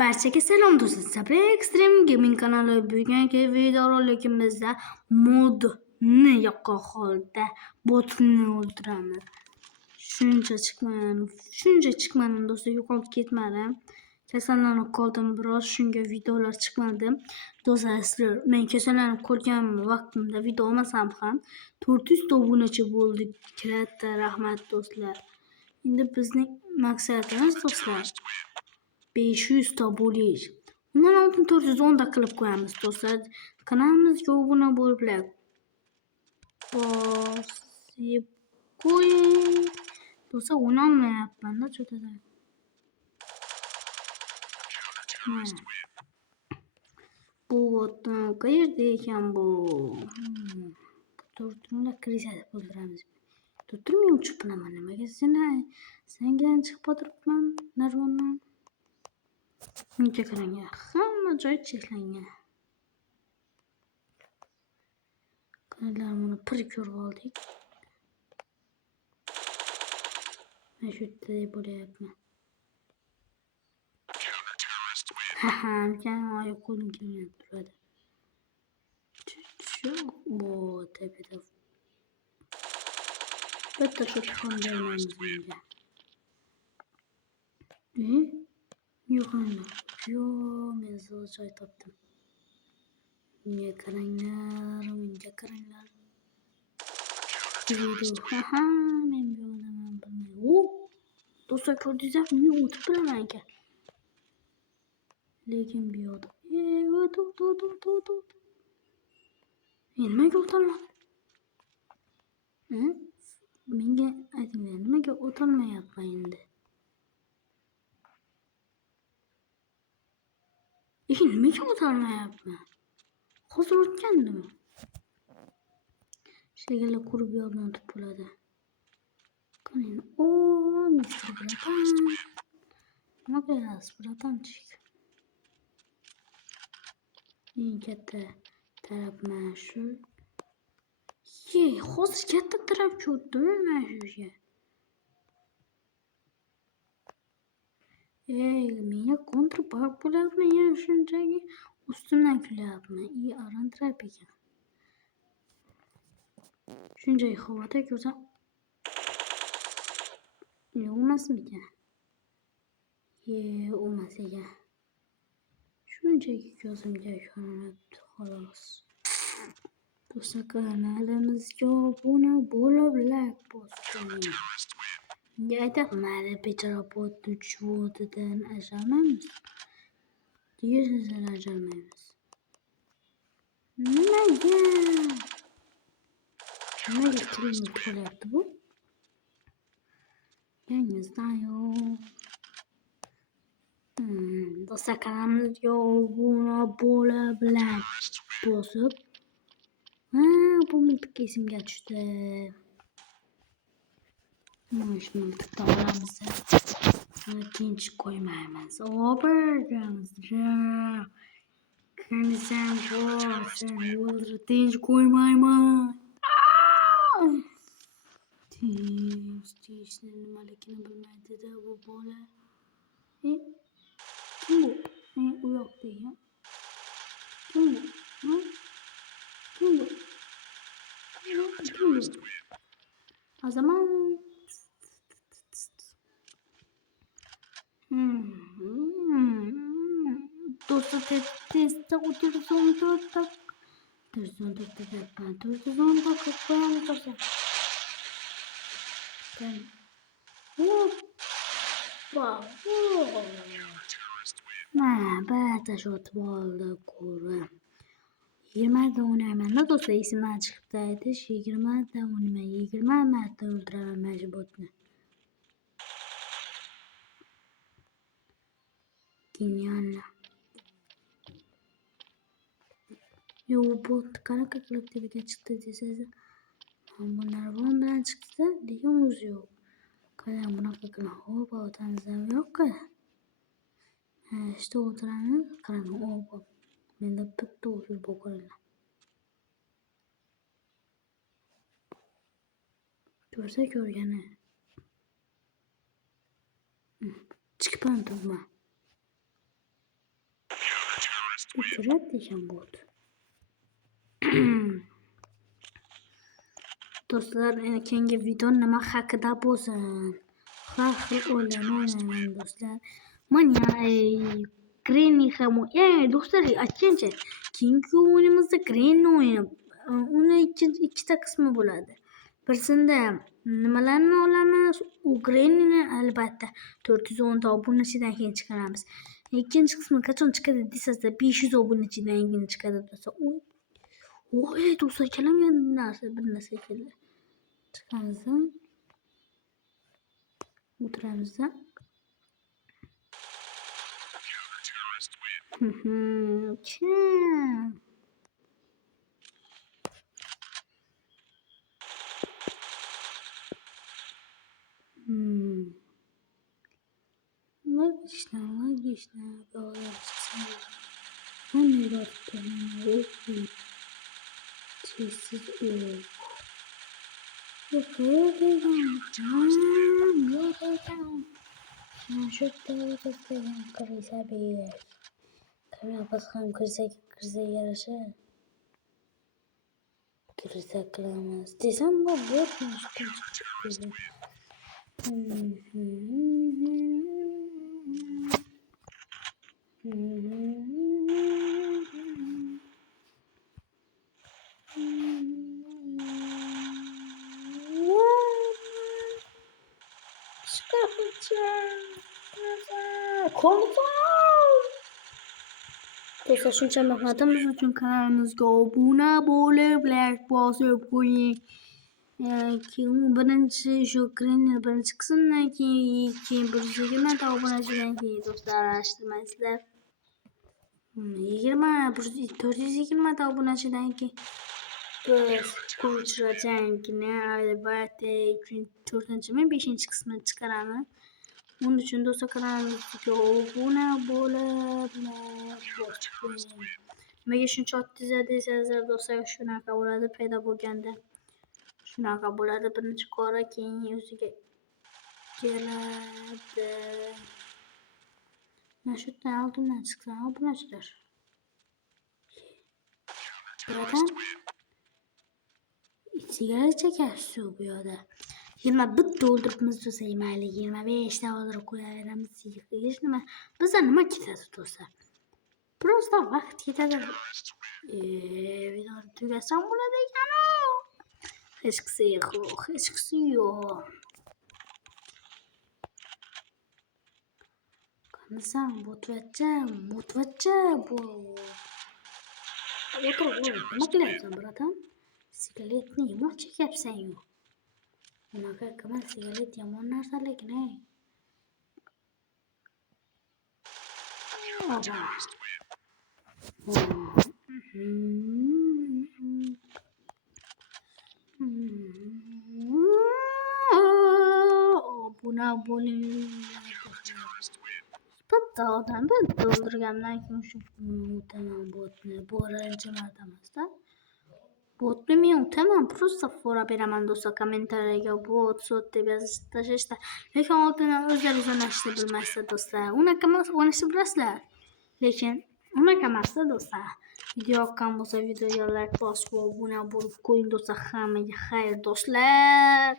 Barchaga salom do'stlar. Sabri Extreme Gaming kanali. Bugungi videorolikimizda modni yoqqan holda botni o'ldiramiz. Shuncha chiqmadim do'stlar, yo'qolib ketmadim. Kasallanib qoldim biroz, shunga videolar chiqmadi. Do'stlar, men kasallanib qolgan vaqtimda video olmasam ham 400 obunachi bo'ldik. Katta rahmat do'stlar. Endi bizning maqsadimiz do'stlar 500 ta bo'lish. Undan oldin 410 ta qilib qo'yamiz do'stlar. Kanalimizga obuna bo'lib bosib qo'ying. Do'stlar, o'ynolmayapman-da cho'tada. Bu qayerda ekan bu? Turtumlar kirishadi bo'ldiramiz. Turtumni uchib bilaman nimaga senga chiqib o'tiribman narvondan. Bunga qarang, hamma joy cheklangan. Qanday pir ko'rib oldik. Men shu yerda bo'layapman. Haha, men oyoq qo'lim kelmay turadi. Shu bu tepeda. Bitta shu tuxum bermaymiz menga. Yo'q, men joy topdim. Menga qaranglar. Haha, men bu odamman bilmayman. Do'stlar, ko'rdingizmi? Men o'tib bilaman ekan. Lekin bu yo'q. O'tib. Nimaga o'tolmadim? Menga aytinglar, nimaga o'tolmayapman endi? Nimaga o'tolmayapman? Hozir o'tgandim. Shekilli qurib yoldan o'tib bo'ladi. Qarang, Mr. Bratan. Nima qilasiz, bratanchik? Eng katta taraf mana shu. Hozir katta tarafga o'tdim mana shuga. Menga kontraband bo'lyapmi? Shunchaki ustimdan kulyapman. Arantirab ekan. Shunchaki havoda ko'rsam o'masmikan? O'mas ekan. Shunchaki ko'zimga ko'rinibdi xolos. Do'stlar, kanalimizga obuna bo'lib like bosing. Menga aytayapman, bechora botni chuvodidan ajralmaymiz. Deysiz, ajralmaymiz. Nimaga qilinib qolyapti bu? Yangizdan-yu. Do'stlar, kanalimizga obuna bo'lib like bosib. Bu miltiq esimga tushdi. Mana shu miltiqni olamiz. Tinch qo'ymaymiz. Oberamiz. Qanisam bor, sen o'ldirib tinch qo'ymayman. Tinchni nimaligini bilmaydi-da bu bola. Kim bu? U yoqda ekan. Kim bu? Azaman. Do'stlar, testda 414 ta. 414 ta yapman. 410 ta qilib qo'yamiz do'stlar. Mana, barcha shot oldi ko'ra. 20 ta o'ynayman-da do'stlar, esimdan chiqibdi aytish. 20 ta o'ynayman, 20 marta o'ldiraman mana shu botni. Genialno. Bot qanaqa qilib telega chiqdi desangiz, bu narvon bilan chiqdi, lekin o'zi yo'q. Qarang, bunaqa qilib o'tamiz yo'q-ku. Ishda o'tiramiz, qarang, menda bitta o'zir bo'lgan. Ko'rsa ko'rgani. Chiqib turma. Uchrat degan bot. Do'stlar, keyingi video nima haqida bo'lsin? Har xil o'ylayman do'stlar. Mana Granny ham do'stlar, aytgancha keyingi o'yinimizda Granny o'yini. Uni ikkita qismi bo'ladi. Birisida nimalarni olamiz? U Grannyni albatta 410 ta obunachidan keyin chiqaramiz. Ikkinchi qismi qachon chiqadi desangizlar, 500 obunachidan keyin chiqadi do'stlar. Oy do'stlar, kalamgan narsa bir narsa keldi. Chiqamiz. O'tiramiz. Логично, говорится. Он не растет, чистит ок. Что-то красавец. Когда посмотрим красавец ярыша. Красавец. Ты сам вот что. Do'stlar, shuncha mehnatimiz uchun kanalimizga obuna bo'lib, like bosib qo'ying. Keyin birinchi shu Granny birinchi qismdan keyin 120 ta obunachidan keyin do'stlar, aralashtirmaysizlar. 420 ta obunachidan keyin biz Kuchrajangni albatta 4-mi 5-chi qismini chiqaramiz. Uning uchun do'stlar, kanalimizga obuna bo'lib, like bosib qo'ying. Nimaga shuncha otdingizlar desangizlar do'stlar, shunaqa bo'ladi paydo bo'lganda. Shunaqa bo'ladi, birinchi qora keyin o'ziga keladi. Mana shu yerdan oldindan chiqsa obunachilar. Buradan sigara chekasiz bu yoqda. 21 ta o'ldiribmiz do'stlar, mayli 25 ta o'ldirib qo'yaveramiz. Hech nima. Bizdan nima ketadi do'stlar? Просто vaqt ketadi. Video tugasam bo'ladi ekan-ku. Hech qisi yo'q. Qanasam motvachcha bu. O'tir, nima qilyapsan, bratан? Sigaretni yomon chekyapsan-ku. Unaqa qilma, sigaret yomon narsa lekin, Obuna bo'ling. Bitta odam o'ldirgandan keyin shu o'taman botni. Birinchi marta emasda. Botni men o'taman, просто fora beraman do'stlar, kommentariyaga bot deb yozib tashlashda. Lekin oldindan o'zlaringiz o'ynashni bilmasdan do'stlar. Unaqa emas, o'ynashni bilasizlar. Lekin unaqa emasda do'stlar. Video yoqqan bo'lsa videoga like bosib, obuna bo'lib qo'ying do'stlar. Hammaga xayr do'stlar.